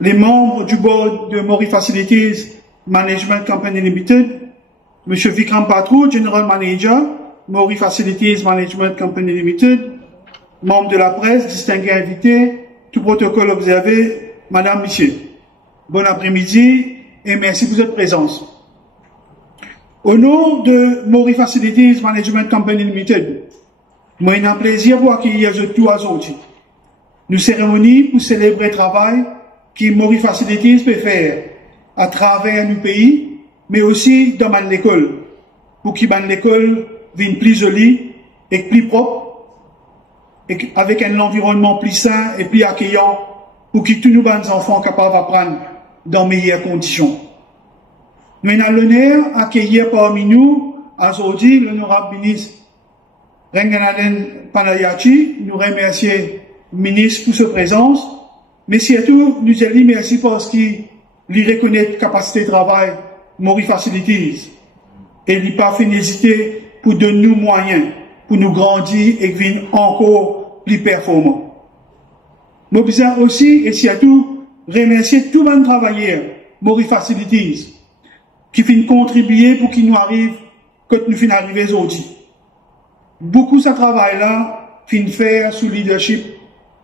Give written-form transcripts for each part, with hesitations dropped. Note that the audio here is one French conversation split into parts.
les membres du board de Mori Facilities Management Company Limited, M. Vikram Patrou, General Manager, Mori Facilities Management Company Limited, membres de la presse, distingués invités, tout protocole observé, Madame, Monsieur. Bon après-midi et merci pour votre présence. Au nom de Mori Facilities Management Company Limited, moi, j'ai un plaisir pour accueillir tout aujourd'hui. Nous cérémonie pour célébrer le travail que Mori Facilities peut faire à travers nos pays, mais aussi dans l'école, pour que l'école vienne plus jolie et plus propre, et avec un environnement plus sain et plus accueillant, pour que tous nos enfants soient capables d'apprendre dans de meilleures conditions. Nous avons l'honneur d'accueillir parmi nous aujourd'hui l'honorable ministre Renganaden Panayati. Nous remercions le ministre pour sa présence, mais surtout nous allons merci parce qu'il reconnaît la capacité de travail Mori Facilities et il n'a pas fait hésiter pour donner nous moyens pour nous grandir et devenir encore plus performants. Nous besoin aussi et surtout remercier tous les travailleurs Mori Facilities qui viennent contribuer pour qu'il nous arrive quand nous finissons arriver aujourd'hui. Beaucoup de ce travail-là finit faire sous leadership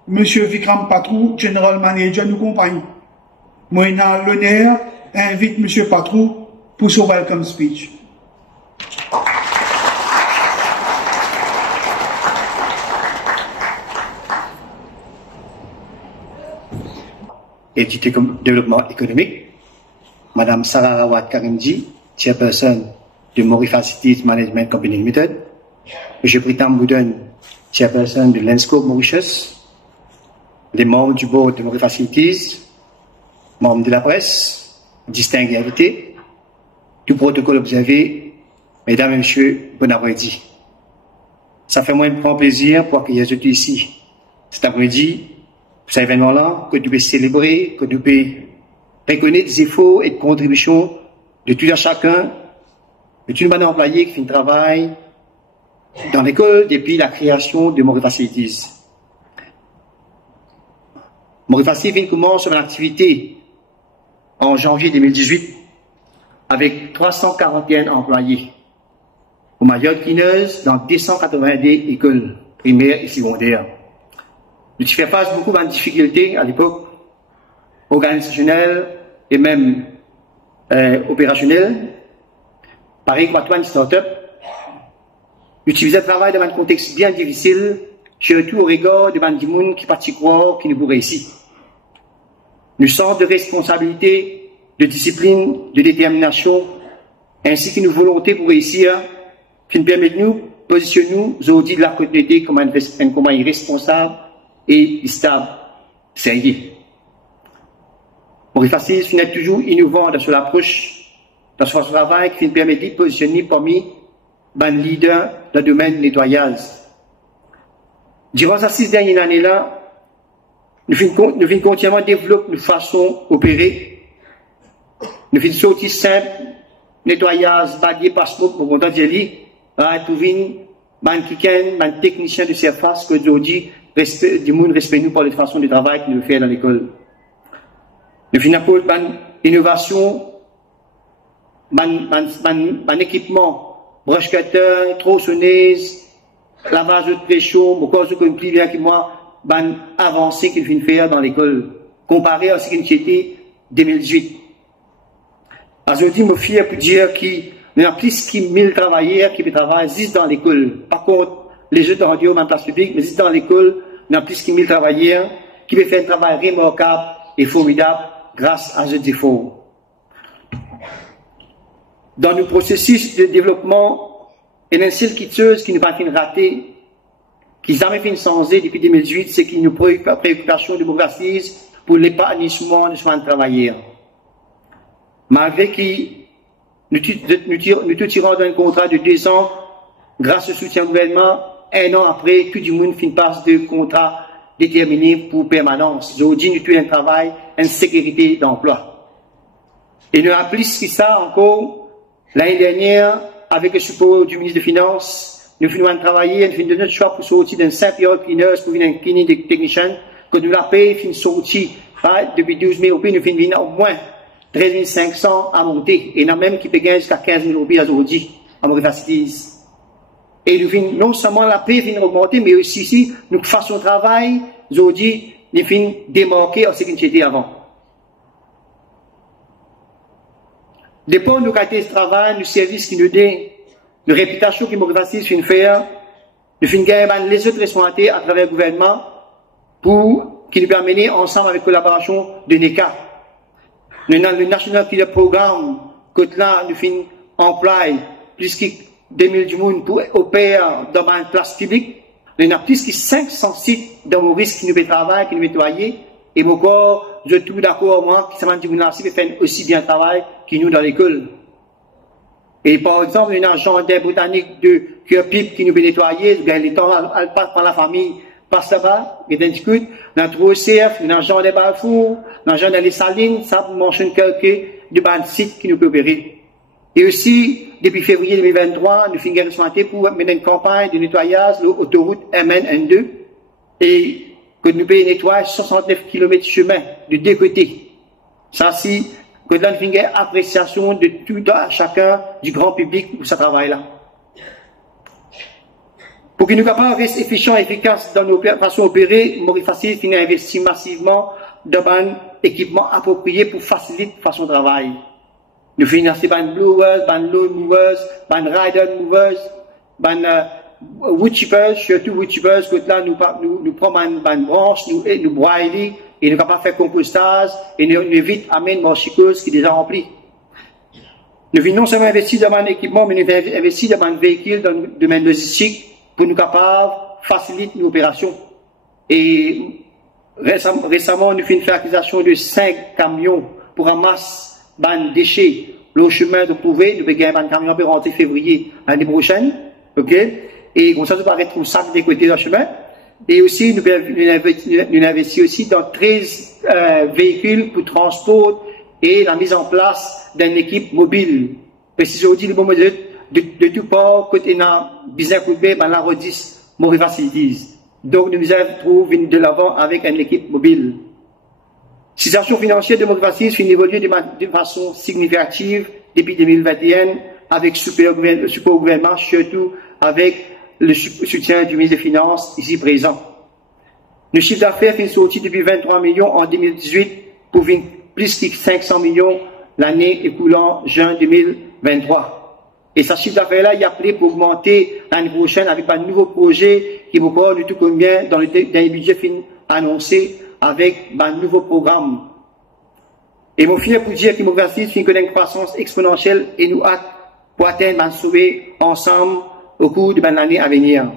M. Vikram Patrou, General Manager, nous compagnie. Moi, j'ai l'honneur d'inviter M. Patrou pour son welcome speech. Et du développement économique, Madame Sarah Rawat Karimji, chairperson de Mori Facilities Management Company Limited, M. Pritam Bouden, chairperson de Lenscope Mauritius, les membres du board de Mori Facilities, membres de la presse, distingués invités, tout protocole observé, mesdames et messieurs, bon après-midi. Ça fait moi un grand plaisir pour accueillir tous ici cet après-midi, pour cet événement-là, que nous pouvons célébrer, que nous pouvons reconnaître des efforts et des contributions de tout un chacun, de tout le monde employé qui fait un travail dans l'école depuis la création de Mori Facilities. Mori Facilities commence son activité en janvier 2018 avec 341 employés au Mayotte Kineuse dans 282 écoles primaires et secondaires. Nous avons fait face à beaucoup de difficultés à l'époque, organisationnelles et même opérationnelles. Pareil comme une start-up, utiliser le travail dans un contexte bien difficile, surtout au regard de des gens qui partent croire qui nous pourraient ici. Nous sens de responsabilité, de discipline, de détermination, ainsi qu'une volonté pour réussir, qui nous permet de nous positionner nous aujourd'hui de la communauté comme un responsable et stable, sérieux. Mori Facilities est toujours innovant dans son approche, dans son travail qui nous permet de positionner parmi les leaders dans le domaine du nettoyage. Durant ces 6 dernières années-là, nous venons continuellement développer une façon d'opérer. Nous venons sortir simple, nettoyage, badier, passeport, pour content de dire, nous venons des techniciens de surface que aujourd'hui, du monde respecte nous par les façons de travail que nous faisons dans l'école. Nous venons apporter une innovation, un équipement, broche cutter, tronçonneuse, lavage de pression, beaucoup de choses plus bien que moi, avancé qu'il vient faire dans l'école, comparé à ce qu'il était 2018. Aujourd'hui, je suis fier de dire qu'il y a plus de 1000 travailleurs qui travaillent juste dans l'école. Par contre, les jeux de radio, même place publique, mais juste dans l'école, il y a plus de 1000 travailleurs qui peuvent faire un travail remarquable et formidable grâce à ce défaut. Dans le processus de développement, il y a une seule chose qui nous pas fait rater, qui n'a jamais fait changer depuis 2018, c'est qu'il nous préoccupation de démocratie pour l'épanouissement de soins de travailleurs. Malgré que nous tirons d'un contrat de 2 ans, grâce au soutien du gouvernement, 1 an après, tout le monde finit par de contrat déterminé pour permanence. Aujourd'hui, nous avons un travail, une sécurité d'emploi. Et nous avons plus que ça encore, l'année dernière, avec le support du ministre des Finances, nous finissons de travailler, nous finissons de notre choix pour sortir d'un simple période cleaner pour venir un cleaning technicien que nous la paye, fin sorti, depuis 12 000 roupies, nous finissons au moins 13 500 à monter. Et il y en a même qui payent jusqu'à 15 000 roupies aujourd'hui, à Maurice Facilities. Et nous finissons, non seulement la paix vient augmenter, mais aussi ici, nous faisons le travail, aujourd'hui, nous finissons démarquer en ce qui était avant. Depuis nous qualité de travail, le service qui nous donne, la réputation qui Maurice Facilities finit faire, nous finissons gagner les autres responsabilités à travers le gouvernement pour qui nous permet ensemble avec la collaboration de NECA. Le National Killer Programme, que là, nous finissons employer plus que 2000 du monde pour opérer dans une place publique. Il y a plus que 500 sites dans Maurice qui nous fait travailler, qui nous nettoyer. Et mon corps, je suis tout d'accord, moi, qui s'amène du monde là, fait aussi bien travail que nous dans l'école. Et par exemple, il y a un jardin botanique de Cure-Pipe qui nous fait nettoyer, les temps, elle passe par la famille, passe là-bas, et discute. Dans le OCF, il y a un jardin Balfour, dans le jardin des Salines, ça mentionne quelques de sites qui nous peuvent opérer. Et aussi, depuis février 2023, nous finissons responsabilité pour mener une campagne de nettoyage de l'autoroute MN2 et que nous payons nettoyer 69 km de chemin de deux côtés. Ça, si, que nous finissons appréciation de tout à chacun du grand public pour ce travail-là. Pour que nous soyons capables d'être efficients et efficaces dans nos façons d'opérer, Maurice Facilities finit à investir massivement dans un équipement approprié pour faciliter son travail. Nous finançons des blowers, des lawn movers, des rider movers, des wood chippers, surtout wood chippers, que là nous prenons une branche, nous broyons et nous capables de faire compostage et nous vite amener une chiqueuse qui est déjà remplie. Nous venons non seulement investir dans un équipement, mais nous investir dans un véhicule dans le domaine logistique pour nous capables de faciliter nos opérations. Et récemment, nous faisons l'acquisition de 5 camions pour ramasser des déchets, le chemin de prouver, nous avons un camion pour rentrer février l'année prochaine, ok? Et comme ça, nous paraît un sac des côtés dans le chemin. Et aussi, nous investissons aussi dans 13 véhicules pour transport et la mise en place d'une équipe mobile. Et si je dis le bon modèle, de tout part, côté dans business coupé, la Rodis, Maurice Facilities. Donc, nous avons trouvé de l'avant avec une équipe mobile. La situation financière de Maurice Facilities finit d'évoluer de façon significative depuis 2021 avec support au gouvernement, surtout avec le soutien du ministre des Finances ici présent. Le chiffre d'affaires finit sorti depuis 23 millions en 2018 pour plus que 500 millions l'année écoulant juin 2023. Et ce chiffre d'affaires-là, il a appelé pour augmenter l'année prochaine avec un nouveau projet qui vous parle de tout combien dans le budget annoncé avec un nouveau programme. Et mon fier pour dire que Maurice Facilities connaît une croissance exponentielle et nous hâte pour atteindre un sauver ensemble au cours de l'année à venir.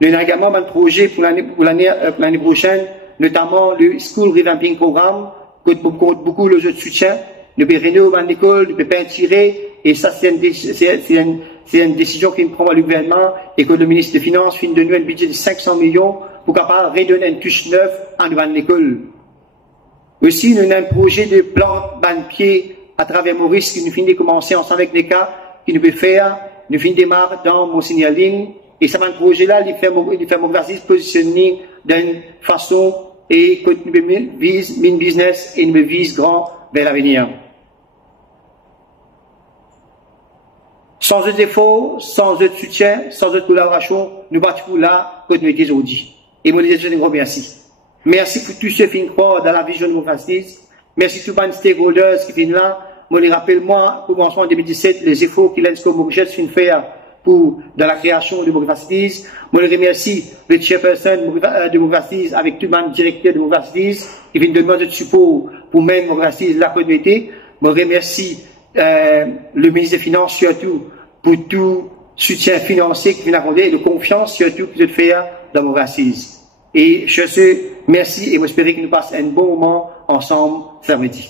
Nous avons également un projet pour l'année prochaine, notamment le School Revamping Programme, qui compte beaucoup le jeu de soutien. Nous pouvons rénover l'école, nous pouvons peinturer, et ça c'est une décision qui prend le gouvernement et que le ministre des Finances finit de nous un budget de 500 millions pour capable redonner une touche neuve à l'école. Aussi, nous avons un projet de plante pied à travers Maurice qui nous finit de commencer ensemble avec NECA, qui nous peut faire, nous finit de démarrer dans Monseigneur Ligne, et ça, un projet-là, il fait Maurice Facilities positionner d'une façon et que nous vise mine business et nous vise grand vers l'avenir. Sans autre effort, sans autre soutien, sans autre collaboration, nous battons là, comme nous étions aujourd'hui. Et moi, je dis un grand merci. Merci pour tous ceux qui croient dans la vision de Maurice Facilities. Merci à tous les stakeholders qui viennent là. Moi, les rappelle-moi, au commencement en 2017, les efforts qu'il l'ENSCO Mauritius fait faire pour, dans la création de Maurice Facilities. Moi, je remercie le chairperson de Maurice Facilities avec tout le monde directeur de Maurice Facilities qui vient de demander de support pour mettre Maurice Facilities la communauté. Moi, je remercie le ministre des Finances surtout pour tout soutien financier qui vient d'accorder et de confiance surtout que de faire dans Maurice Facilities. Et je suis merci et j'espère que nous passons un bon moment ensemble samedi.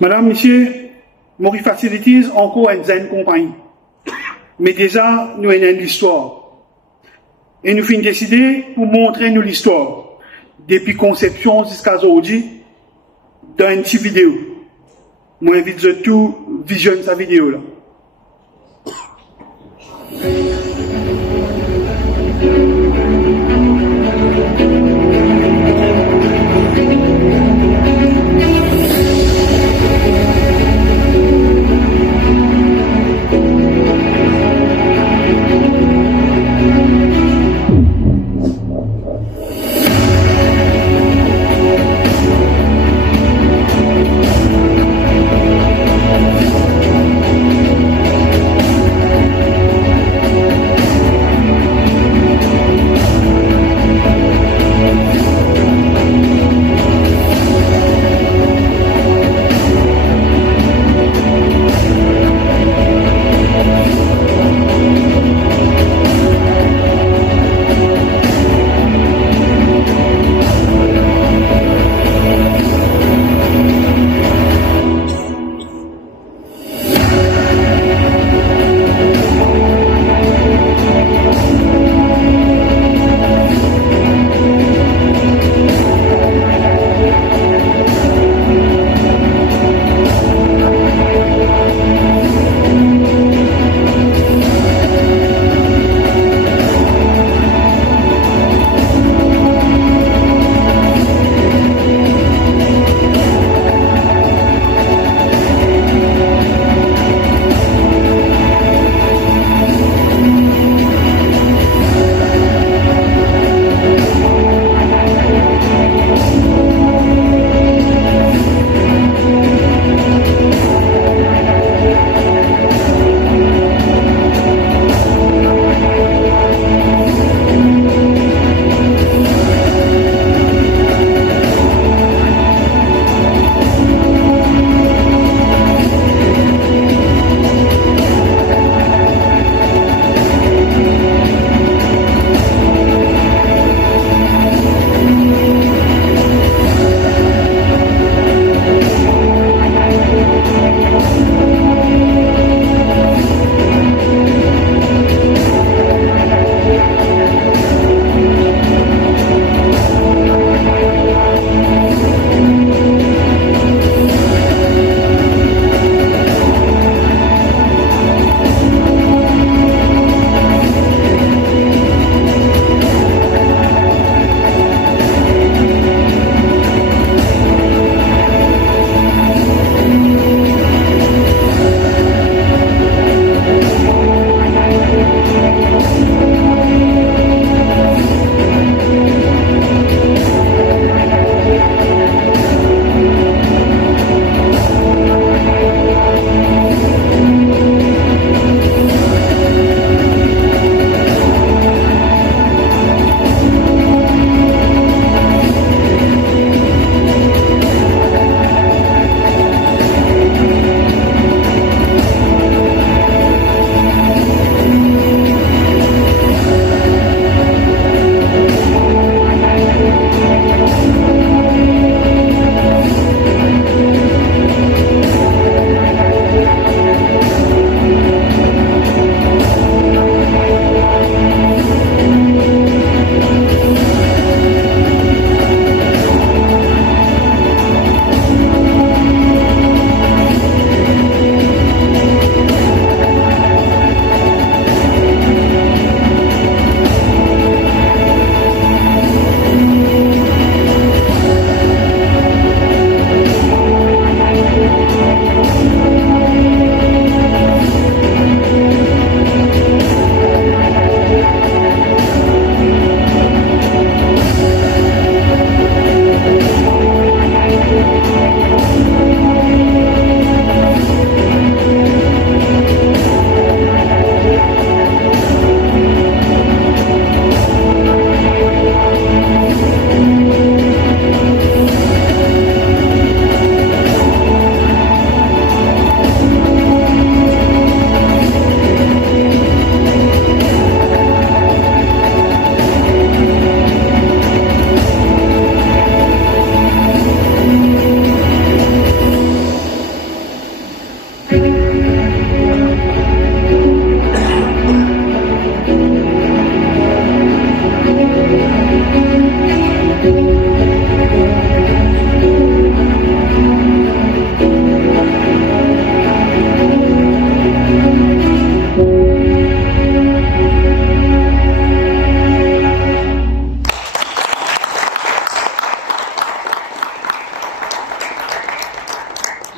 Madame, Monsieur, Maurice Facilities encore une compagnie. Mais déjà, nous avons une histoire. Et nous avons décidé pour montrer nous l'histoire. Depuis conception jusqu'à aujourd'hui, dans une petite vidéo. Moi, j'invite tout visionner sa vidéo là.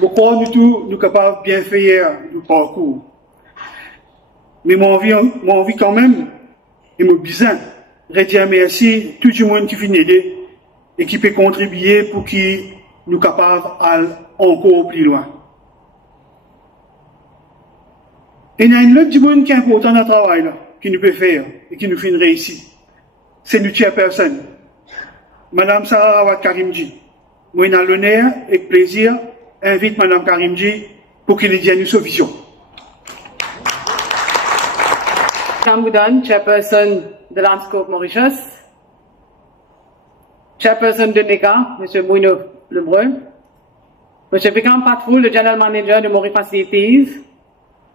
Je crois que nous sommes capables de bien faire le parcours. Mais mon envie quand même, et mon besoin, de dire merci à tout le monde qui vient aider et qui peut contribuer pour qu'ils nous capables d'aller encore plus loin. Et il y a une autre monde qui est important dans le travail, là, qui nous peut faire et qui nous fait une réussite. C'est notre chairperson, Madame Sarah Awad Karimji. Moi, j'ai l'honneur et le plaisir invite Madame Karimji pour qu'elle ait nous sa vision. Kambudan, chairperson de Landscope Mauritius, chairperson de NECA, M. Bruno Lebrun, M. Vikram Patrou, le general manager de Maurice Facilities,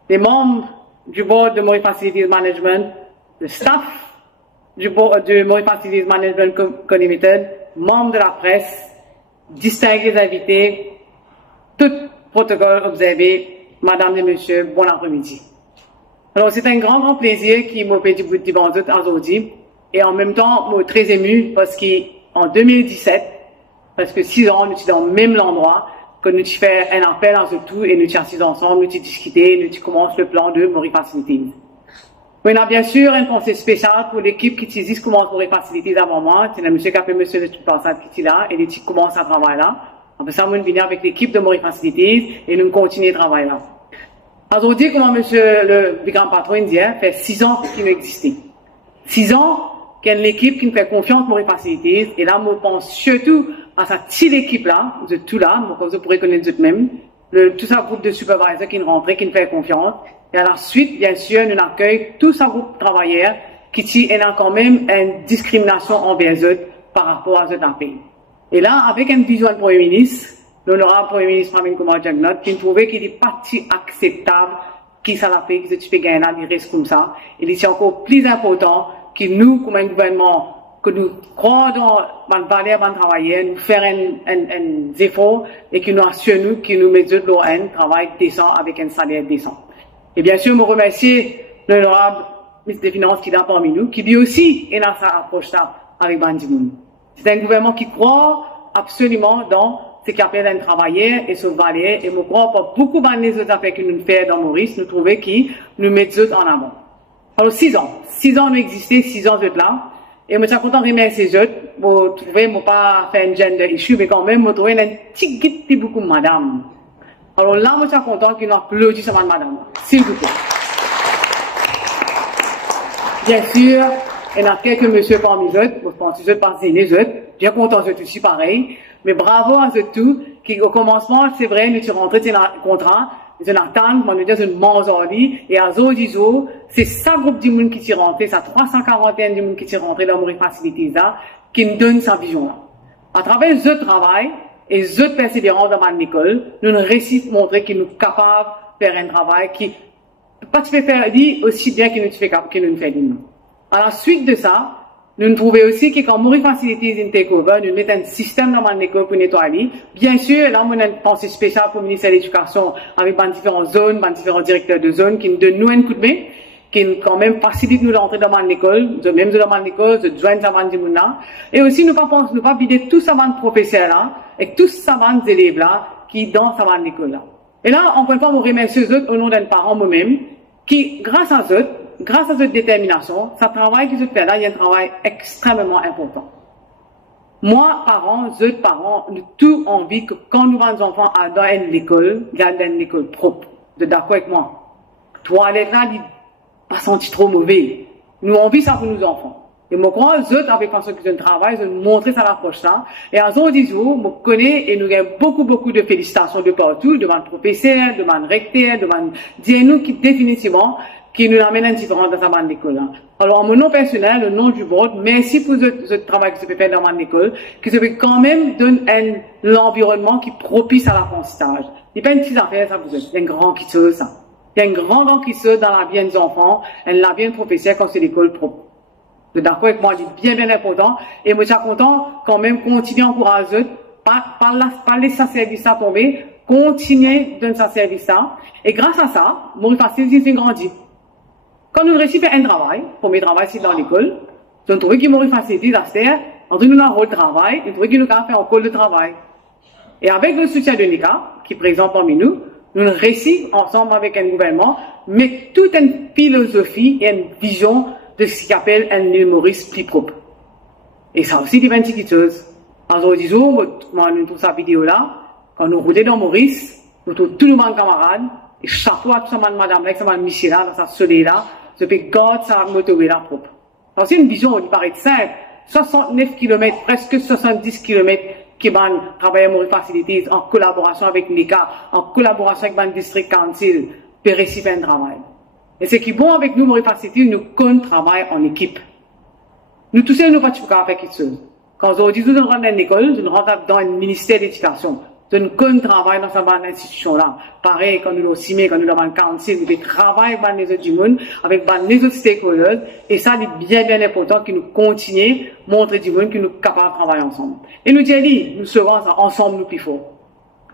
les membres du board de Maurice Facilities Management, le staff du board de Maurice Facilities Management Co-Limited, membres de la presse, distingués invités, tout protocole observé, Madame et Monsieur, bon après-midi. Alors, c'est un grand plaisir qui m'a fait du bout de aujourd'hui, et en même temps, je suis très ému parce qu'en 2017, parce que 6 ans, nous sommes dans le même endroit, que nous avons fait un appel en tout, et nous sommes assis ensemble, nous avons discuté, nous avons commencé le plan de Maurice Facilities. On a bien sûr une pensée spéciale pour l'équipe qui utilise comment Maurice Facilities avant moi, c'est le monsieur qui appelle monsieur le Tupassat qui est là, et qui commence à travailler là. Après ça, nous venons avec l'équipe de Maurice Facilities, et nous continuons à travailler là. Aujourd'hui, comme monsieur le grand patron dit, fait 6 ans qu'il existait. 6 ans qu'il y a une équipe qui nous fait confiance pour les facilités. Et là, je pense surtout à cette petite équipe-là, vous êtes tous là, comme vous pourrez connaître vous-même, tout ça groupe de supervisors qui nous rentrent, qui nous fait confiance. Et à la suite, bien sûr, nous accueillons tout ça groupe de travailleurs qui a quand même une discrimination envers eux par rapport à ce pays. Et là, avec une vision du Premier ministre, l'honorable Premier ministre Pramin Kumar Jagnnath, qui trouvait qu'il est pas acceptable qu'il ça l'a fait, que tu peux gagner là, il reste comme ça. Et c'est encore plus important que nous, comme un gouvernement, que nous croyons dans la valeur de travailler, nous faire un effort et que nous assurons que nous mettons un travail décent avec un salaire décent. Et bien sûr, je remercie l'honorable ministre des Finances qui est là parmi nous, qui lui aussi est dans sa approche là avec Bandimoun. C'est un gouvernement qui croit absolument dans ce qu'il appelle un travailleur et son valeur. Et je crois pas beaucoup de autres affaires que nous faisons dans Maurice, nous trouvons qui nous mettons en avant. Alors 6 ans. 6 ans nous existons, 6 ans nous là. Et je suis content de remercier les autres. Pour trouver, je pas fait un gender issue, mais quand même, je trouve un petit guide de beaucoup madame. Alors là, je suis content qu'ils nous applaudissent sur madame. S'il vous plaît. Bien sûr, il y en a quelques monsieur parmi les autres, je pense que les autres parmi les autres. Bien content d'eux aussi pareil. Mais bravo à eux tous, qui au commencement, c'est vrai, nous sommes rentrés dans le contrat, nous attendons, on nous dit une mangerie, et à Zodizo, c'est ça groupe du monde qui s'est rentré, ça 341 du monde qui s'est rentré dans Maurice Facilities là, qui nous donne sa vision là. À travers ce travail, et ce persévérance dans l'école, nous nous réussissons à montrer qu'ils nous sommes capables de faire un travail qui, pas tu peux faire dit aussi bien que nous fait nous. À la suite de ça, nous trouvons aussi que quand Maurice Facilities in takeover, nous mettons un système dans l'école pour nettoyer. Bien sûr, là, on a une pensée spéciale pour le ministère de l'Éducation avec différentes zones, différents directeurs de zones qui nous donnent nous un coup de main, qui quand même facilitent nous l'entrée dans l'école, même dans l'école, de joindre ça dans le et aussi, nous pas vider tout ça dans le professeur là, et tous ça dans les élèves là, qui dans ça dans l'école là. Et là, encore une fois, je remercie eux autres au nom d'un parent moi-même, qui, grâce à eux, grâce à cette détermination, ce travail qui se fait là, il y a un travail extrêmement important. Moi, parents, autres parents, nous tous envie que quand nous avons des enfants dans une école, il y a une école propre. Vous êtes d'accord avec moi? Toilette là, il pas senti trop mauvais. Nous envie ça pour nos enfants. Et moi, quand eux autres, avec personne qui ont travail, ils ont montré ça l'approche là. Et à ce disons, je connais et nous avons beaucoup de félicitations de partout, devant le professeur, devant le recteur, devant, dis-nous qui définitivement, qui nous amène un différent dans sa bande d'école. Alors, en mon nom personnel, le nom du board, merci pour ce travail qui se fait faire dans ma école, qui se fait quand même donner l'environnement qui propice à l'apprentissage. Il n'y a pas une petite affaire, ça vous êtes. Il y a un grand qui se ça. Il y a un grand qui se dans la vie des enfants, la vie des professeurs quand c'est l'école propre. Vous êtes d'accord avec moi, c'est bien important. Et moi, je suis content quand même continuer à encourager, pas laisser sa service à tomber, continuer de donner sa service à. Et grâce à ça, Maurice Facilities grandit. Quand nous réussissons à faire un travail, premier travail c'est dans l'école, nous trouvons que Maurice Facilities à faire, nous avons un rôle de travail, nous trouvons que nous avons fait un col de travail. Et avec le soutien de NECA, qui est présent parmi nous, nous réussissons ensemble avec un gouvernement, mais toute une philosophie et une vision de ce qu'on appelle un île Maurice plus propre. Et ça aussi, c'est une petite chose. Aujourd'hui, nous trouve cette vidéo-là, quand nous roulons dans Maurice, nous trouvons tout le monde camarade, et chaque fois, tout ça, madame, avec ça, Michel, dans sa soleil-là, je peux garder sa moto-là propre. Ça aussi, une vision, il paraît simple. 69 km, presque 70 km, qui vont travailler à Maurice Facilities en collaboration avec NECA, en collaboration avec le District Council, pour réussir un travail. Et ce qui est bon avec nous, Maurice Facilities, nous travaillons en équipe. Nous tous, nous ne pouvons pas faire quelque chose. Quand aujourd'hui, nous rentrons dans une école, nous rentrons dans un ministère d'éducation. Nous travaillons dans cette institution-là. Pareil, quand nous sommes quand nous sommes dans le council, nous travaillons avec les autres du monde, avec les autres stakeholders. Et ça, c'est bien, bien important que nous continuions à montrer du monde que nous sommes capables de travailler ensemble. Et nous disons, nous serons ensemble, nous plus forts.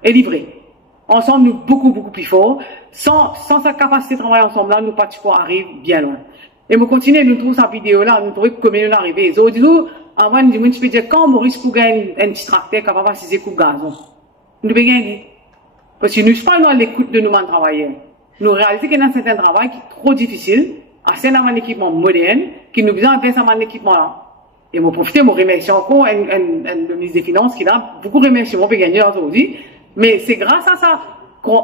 Et livrés. Ensemble, nous beaucoup, beaucoup plus forts. Sans sa capacité de travailler ensemble, là, nous pas arriver bien loin. Et nous continuons, nous trouvons cette vidéo-là, nous trouvons comment nous arrivons. Aujourd'hui, avant, nous disons, dire, quand Maurice pour gagner un petit tracteur capable de passer coups de gazon. Nous ne pouvons rien dire. Parce que nous ne sommes pas dans l'écoute de nous travailler. Nous réalisons qu'il y a un certain travail qui est trop difficile, assez dans un équipement moderne, qui nous besoin de faire un équipement-là. Et je profite, je remercie encore le ministre des Finances qui a beaucoup remercié, on peut gagner aujourd'hui. Mais c'est grâce à ça,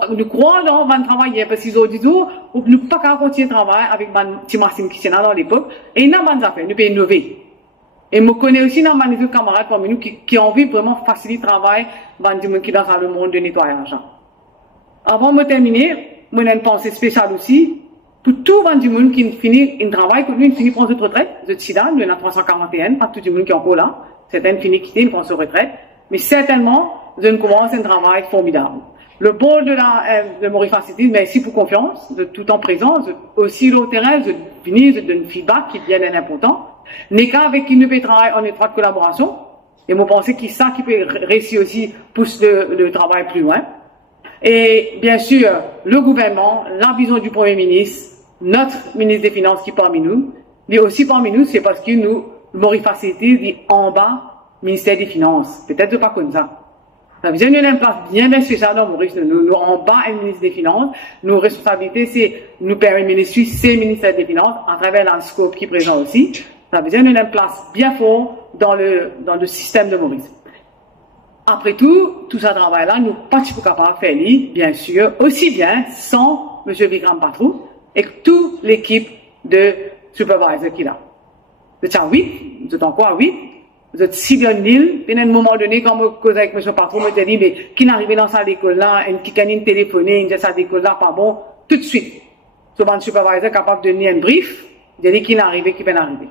nous croyons dans le travail, parce qu'ils ont dit, nous ne pouvons pas continuer à travailler avec une petite machine qui était dans l'époque, et il y a des affaires, nous pouvons innover. Et je connais aussi dans mes camarades parmi nous qui ont envie vraiment faciliter le travail dans le monde de nettoyage. Avant de terminer, je ai une pensée spéciale aussi pour tout le monde qui finit un travail, qui finit prendre cette retraite. Je suis là, nous avons 341, pas tout le monde qui est encore là. Certains finissent quitter, ils prennent cette retraite. Mais certainement, je commence un travail formidable. Le board de Maurice Facilities, merci pour confiance, de tout en présence, aussi le terrain, je finis, je donne feedback qui est bien important. NECA avec qui nous travaillons en étroite collaboration. Et je pense que c'est ça qui peut réussir aussi, pousser le travail plus loin. Et bien sûr, le gouvernement, la vision du Premier ministre, notre ministre des Finances qui est parmi nous, mais aussi parmi nous, c'est parce que nous, Maurice Facilities, est en bas, ministère des Finances. Peut-être pas comme ça. Ça veut dire qu'il y a une place bien, bien spéciale dans Maurice. Nous, en bas, un ministre des Finances. Nos responsabilités, c'est, nous permet le ministre, c'est le ministère des Finances, à travers la scope qui est présent aussi. Ça veut dire qu'il y a une place bien forte dans le système de Maurice. Après tout ce travail-là, nous ne sommes pas capables de faire, bien sûr, aussi bien sans M. Vikram Patrou et toute l'équipe de supervisors qu'il a. Vous êtes à 8, vous êtes encore à 8, vous êtes si bien nul, et à un moment donné, quand je cause avec M. Patrou, je me dis, mais qui n'arrive dans cette école-là, qui gagne téléphoner, une cette école-là, pas bon, tout de suite. Souvent, le supervisor capable de donner un brief, il dit qui n'arrive, qui peut arriver.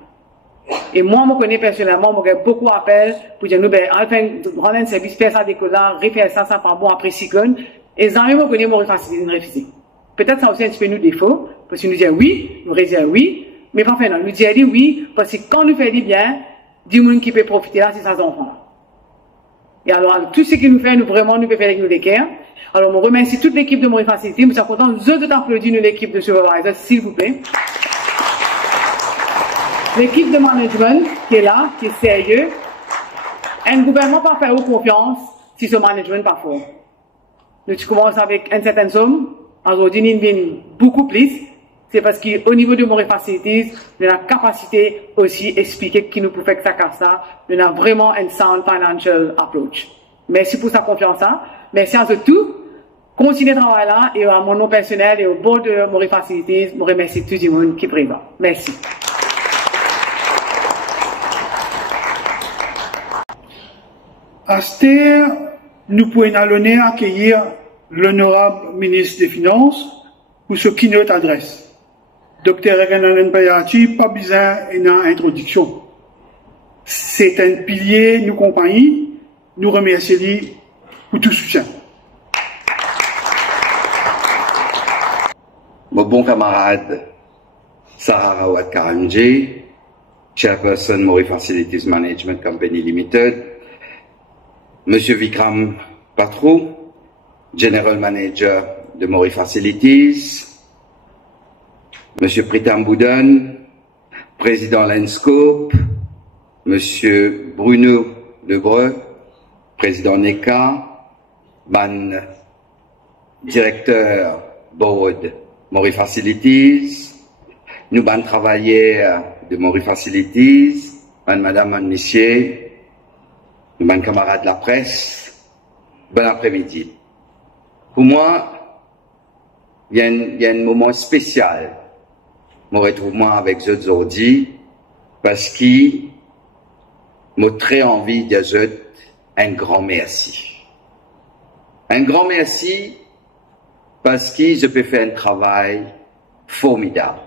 Et moi, je connais personnellement, je fais beaucoup d'appels pour dire, nous, rendre un service, faire ça des là, refaire ça, ça pas bon après 6 secondes. Et les amis, je connais mon facilité de refuser. Peut-être ça aussi un petit peu nous défaut, parce que nous disons oui, nous réservons oui, mais pas fait non. Nous disons oui, parce que quand nous faisons bien, du monde qui peut profiter là, c'est ses enfants. Et alors, tout ce que nous faisons, nous vraiment, nous pouvons faire avec nous des cœurs. Alors, je remercie toute l'équipe de Maurice Facilities, je suis content de t'applaudir l'équipe de supervisor, s'il vous plaît. L'équipe de management qui est là, qui est sérieux, un gouvernement pas faire confiance si ce management pas fort. Nous commençons avec une certaine somme, aujourd'hui nous venons beaucoup plus, c'est parce qu'au niveau de Maurice Facilities, nous avons la capacité aussi d'expliquer qui nous peut faire ça, nous avons vraiment un sound financial approach. Merci pour sa confiance-là, merci à vous tous, continuez le travail là, et à mon nom personnel et au board de Maurice Facilities, je remercie tout le monde qui est présent. Merci. À ce terre, nous pouvons l'honneur accueillir l'honorable ministre des Finances pour ce qui nous adresse. Dr. Reganan Payati, pas besoin d'une introduction. C'est un pilier, nous compagnie, nous remercions pour tout soutien. Mon bon camarade Sarah Rawat Karamji, chairperson Maurice Facilities Management Company Limited, Monsieur Vikram Patrou, General Manager de Maurice Facilities, Monsieur Pritam Boudan, Président Lenscope, Monsieur Bruno Lebreu, Président NECA, ban directeur board Mori Facilities, nous ban travailleurs de Mori Facilities, ban madame, ban monsieur, nous ban camarades de la presse, bon après-midi. Pour moi, il y a un moment spécial, mon retrouvement avec eux aujourd'hui, parce qu'il m'a très envie de dire un grand merci. Un grand merci parce que je peux faire un travail formidable.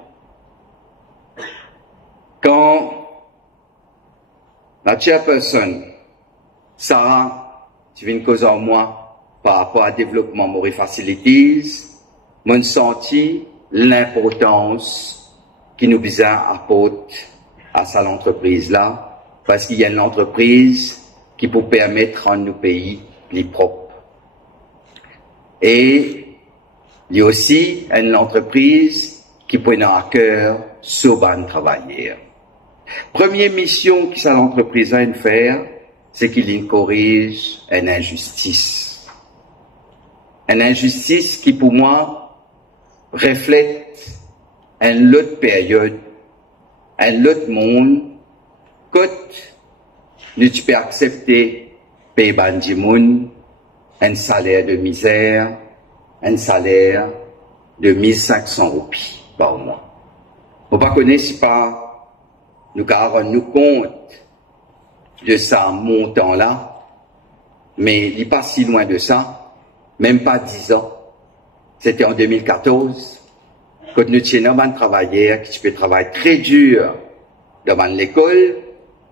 Quand la chairperson, Sarah, tu viens de causer en moi par rapport au développement Mori Facilities, m'ont senti l'importance qui nous apporte à cette entreprise-là, parce qu'il y a une entreprise qui peut permettre à nos pays plus propres. Et il y a aussi une entreprise qui prend à cœur ce ban travailleurs. Première mission que cette entreprise a à faire, c'est qu'il corrige une injustice. Une injustice qui, pour moi, reflète une autre période, un autre monde, que tu peux accepter payer bandimoun, un salaire de misère, un salaire de 1500 roupies par mois. On ne connaît pas, nous nous compte de ce montant-là, mais il n'est pas si loin de ça, même pas 10 ans. C'était en 2014, quand nous tenions un travailleur qui peut travailler très dur devant l'école,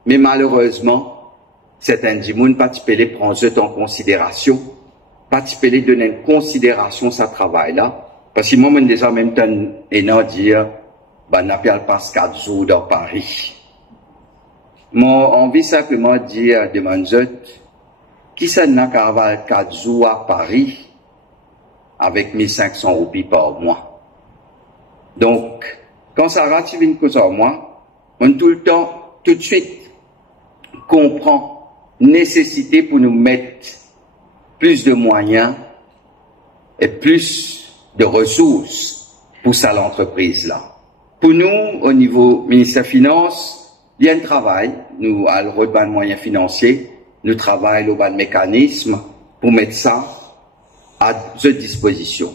mais malheureusement, certains gens pas les prendre en considération, pas les donner en considération ce travail-là, parce que moi, je déjà en même temps, et non dire, n'appelle pas 4 jours dans Paris. Moi, envie simplement de dire de Manzot, qui ça n'a qu'à 4 jours à Paris, avec 1500 roupies par mois. Donc, quand ça rative une cause en moi, on tout le temps, tout de suite, comprend nécessité pour nous mettre plus de moyens et plus de ressources pour ça l'entreprise-là. Pour nous, au niveau ministère des Finances, il y a un travail, nous, à le de moyens financiers, nous travaillons au ban mécanisme pour mettre ça à notre disposition.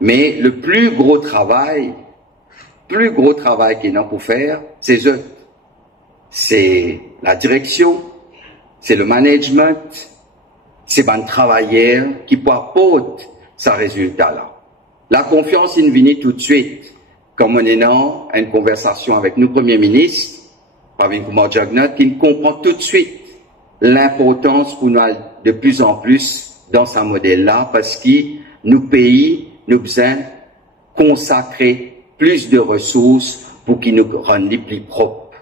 Mais le plus gros travail qu'il y a pour faire, c'est eux. C'est la direction, c'est le management, c'est un travailleur qui peut apporter ce résultat-là. La confiance, il vient tout de suite. Comme on est dans une conversation avec nos premiers ministres, Pravin Kumar Jagnat, qui comprend tout de suite l'importance pour nous de plus en plus dans ce modèle-là, parce que nos pays, nous besoin consacrer plus de ressources pour qu'ils nous rendent plus propres.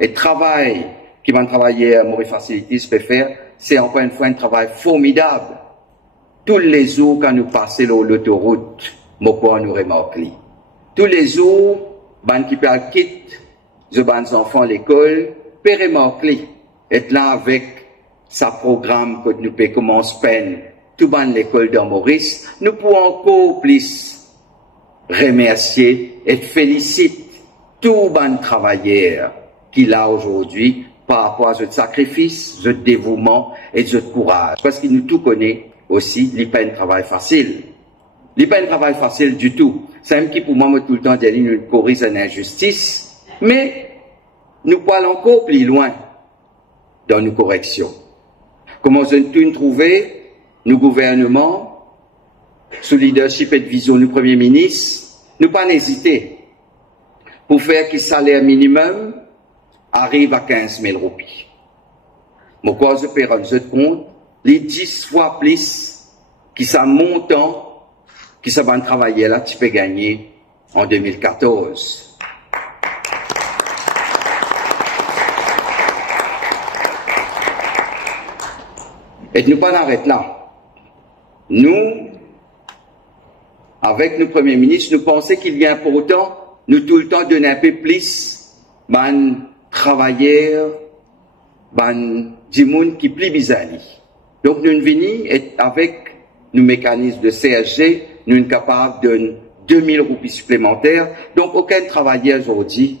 Et le travail qui va travailler à Mori Facilities peut faire, c'est encore une fois un travail formidable. Tous les jours, quand nous passons l'autoroute, Moko nous remarque. Tous les jours, ban qui peut quitter, les enfants à l'école, peut remarquer. Être là avec sa programme que nous peut commencer peine, tout ban l'école dans Maurice, nous pouvons encore plus remercier et féliciter tout ban travailleurs qu'il a aujourd'hui par rapport à ce sacrifice, ce dévouement et ce courage. Parce qu'il nous tout connaît aussi, il n'est pas un travail facile. Il n'est pas un travail facile du tout. C'est un qui pour moi, tout le temps, dit nous corrige une injustice, mais nous pouvons encore plus loin dans nos corrections. Comment nous trouver, nos gouvernements, sous leadership et de vision du Premier ministre, nous pas hésiter pour faire que le salaire minimum arrive à 15 000 roupies. Mais quoi je peux rendre compte, les 10 fois plus qui ça montant, qui ça va travailler là, tu peux gagner en 2014. Et nous pas arrêter là. Nous, avec nos premiers ministres, nous pensons qu'il est important, nous tout le temps donner un peu plus, travailleurs, du monde qui plus bizarre. Donc nous venons avec nous mécanismes de CSG, nous sommes capables de 2000 roupies supplémentaires. Donc, aucun travailleur aujourd'hui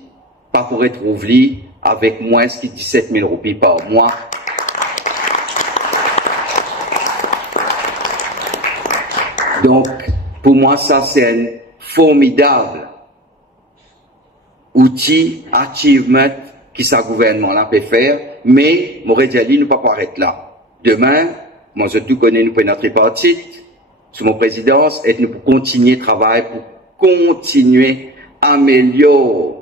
pas pour être ouvrier avec moins que 17 000 roupies par mois. Donc, pour moi, ça, c'est un formidable outil, achievement, qui ce gouvernement-là peut faire, mais, m'aurait dit, nous ne pouvons pas arrêter là. Demain, moi, je tout connais, nous prenons notre tripartite, sous mon présidence, et nous pouvons continuer le travail pour continuer à améliorer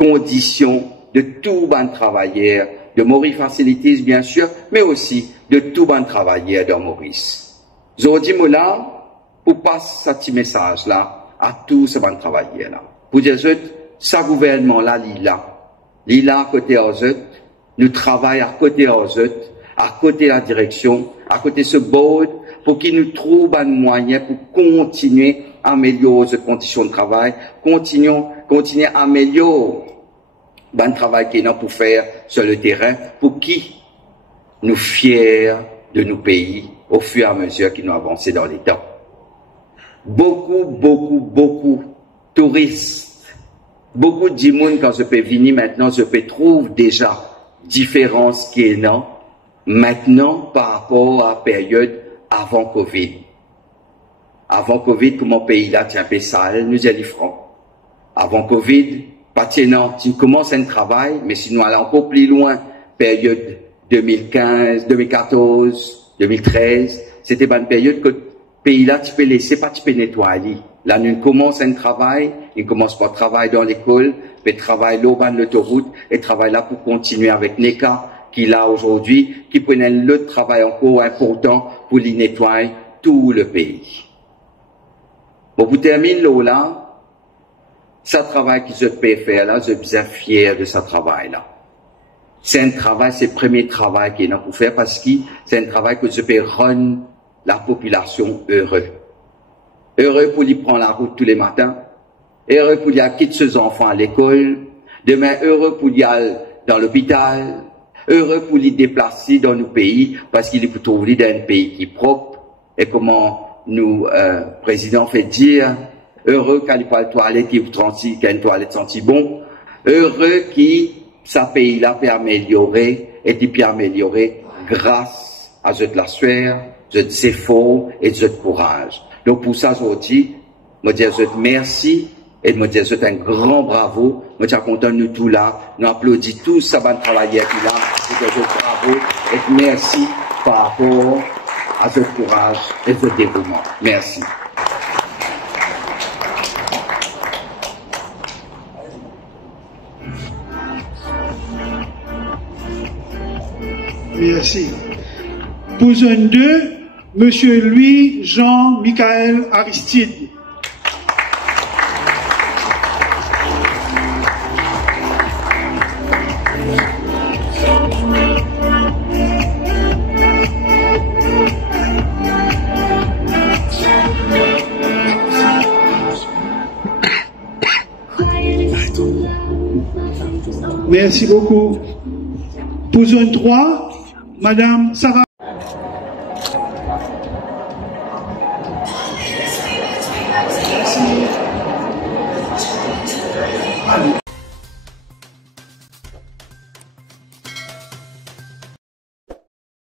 les conditions de tous les travailleurs, de Maurice Facilities, bien sûr, mais aussi de tous les travailleurs de Maurice. Aujourd'hui, là, pour passer ce message-là à tous ces travailleurs-là. Pour dire que ce gouvernement-là, il est là à côté de eux, nous travaillons à côté de eux, à côté de la direction, à côté de ce board, pour qu'ils nous trouvent un moyen pour continuer à améliorer les conditions de travail, continuer à améliorer le travail qu'il y a pour faire sur le terrain, pour qui nous fiers de nos pays au fur et à mesure qu'ils nous avancent dans les temps. Beaucoup touristes, beaucoup de monde quand je peux venir maintenant, je peux trouver déjà différence qui est là maintenant par rapport à la période avant Covid. Avant Covid, comme mon pays là, c'est un peu sale, nous y allons francs. Avant Covid, pas tiennant, tu commences un travail, mais sinon aller encore plus loin, période 2015, 2014, 2013, c'était pas une période que pays là, tu peux laisser, pas tu peux nettoyer. Là, nous commençons un travail, nous commençons par travail dans l'école, puis travail là, de l'autoroute, et travail là pour continuer avec NECA, qui là aujourd'hui, qui prenait le travail encore important pour les nettoyer tout le pays. Bon, pour terminer là, ce travail que je peux faire là, je suis bien fier de ce travail-là. C'est un travail, c'est le premier travail qu'il y a pour faire parce que c'est un travail que je peux rendre la population heureux. Heureux pour lui prendre la route tous les matins. Heureux pour lui quitter ses enfants à l'école. Demain, heureux pour lui aller dans l'hôpital. Heureux pour lui déplacer dans nos pays parce qu'il est pour trouver dans un pays qui est propre. Et comment nous, président fait dire, heureux quand il parle de toilette, qu'il a une toilette senti bon. Heureux qui, sa pays-là peut améliorer et qui peut améliorer grâce à la sphère, cet effort et cet courage. Donc pour ça, aujourd'hui, je dis merci et je dis un grand bravo. Je suis content de nous tous là. Nous applaudissons tous ça va travailler qui là. Je dis bravo et merci par rapport à ce courage et ce dévouement. Merci. Merci. Pour zone 2, Monsieur Louis Jean-Michael Aristide. Merci beaucoup. Pour zone 3, Madame Sarah.